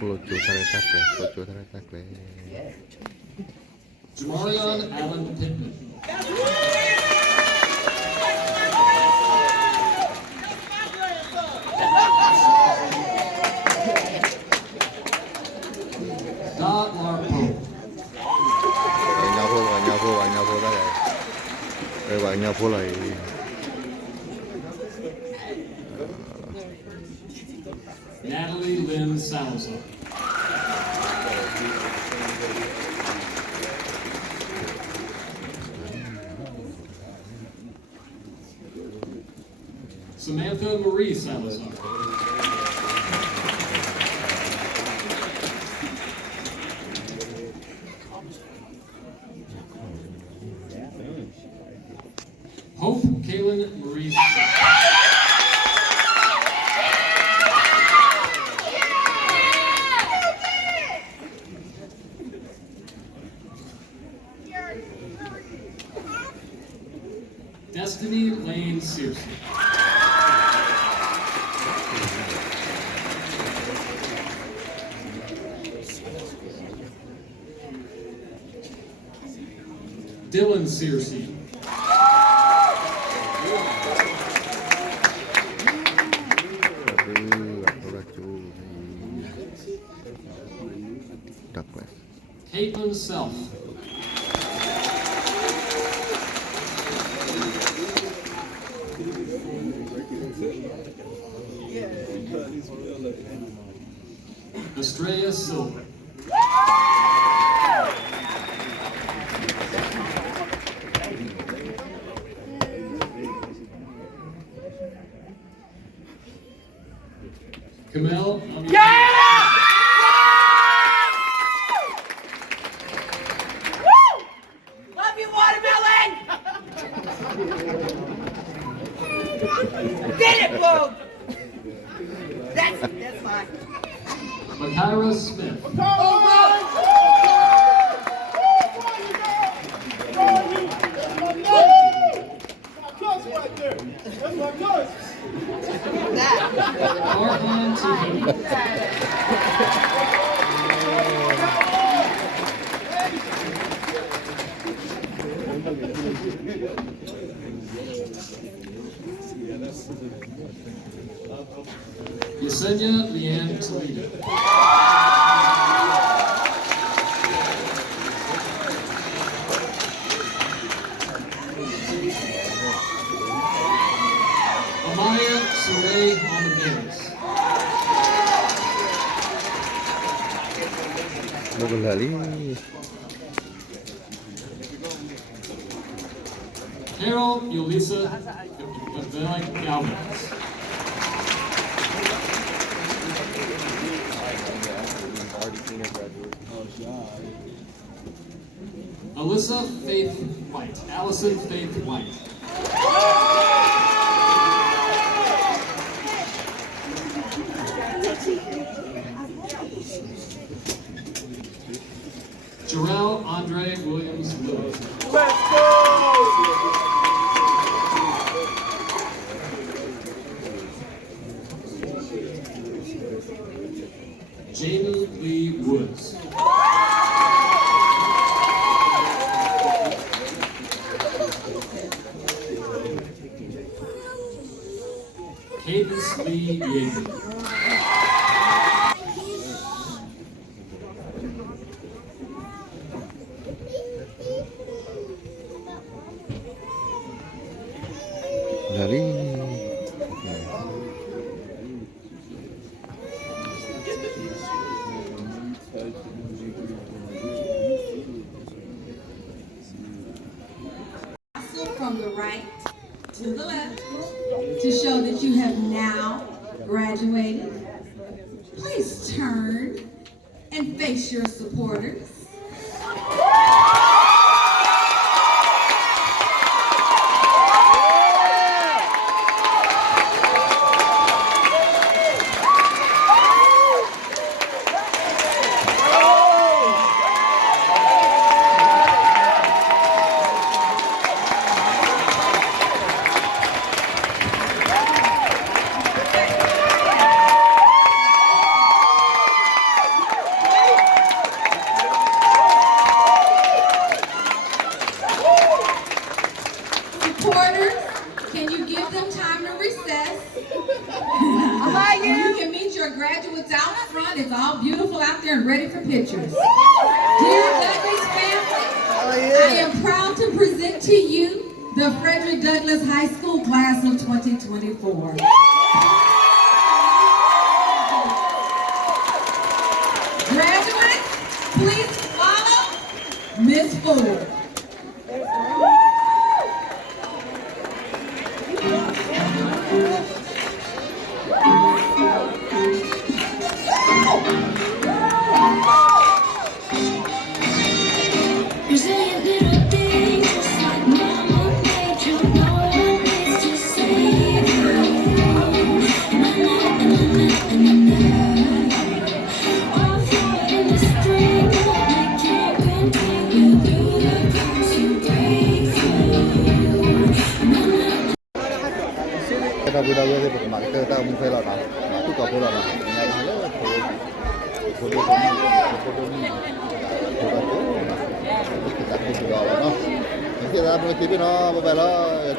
lucu tarik takleh. Jamarion Allen Pittman. Da Larpo. Bạn nhau vô đó này. Đây bạn nhau vô lại. Natalie Lynn Salazar. Samantha Marie Salazar. Hope Kaylin Marie Salazar. Destiny Lane Searcy. Dylan Searcy. Caitlin Self. Estrella Silver. Kamel. Love you, watermelon! Did it, Boog! That's fine. Makira Smith. Arhan Tahiti. Yesenia Leanne Toledo. Amaya Saray Almendares. Lali. Carol Yulisa Galvez. Alyssa Faith White. Allison Faith White. Jarrell Andre Williams Lewis. Let's go! Jamie Lee Woods. Cadence Lee Yeager. Lali. From the right to the left to show that you have now graduated. Please turn and face your supporters. your graduates out front. It's all beautiful out there and ready for pictures. Dear Douglas family, I am proud to present to you the Frederick Douglass High School class of 2024. Graduates, please follow Miss Ford. Resilient little things, just like Mama made you know what needs to save you. All forward in the spring, make you continue through the cracks you break through. Kita budak dia berkembang. Kita tahu mungkin lah tak. Aku kau pula lah. Ingat hal kita aku juga lah, no. Mesti dah boleh TV no, bye bye lah.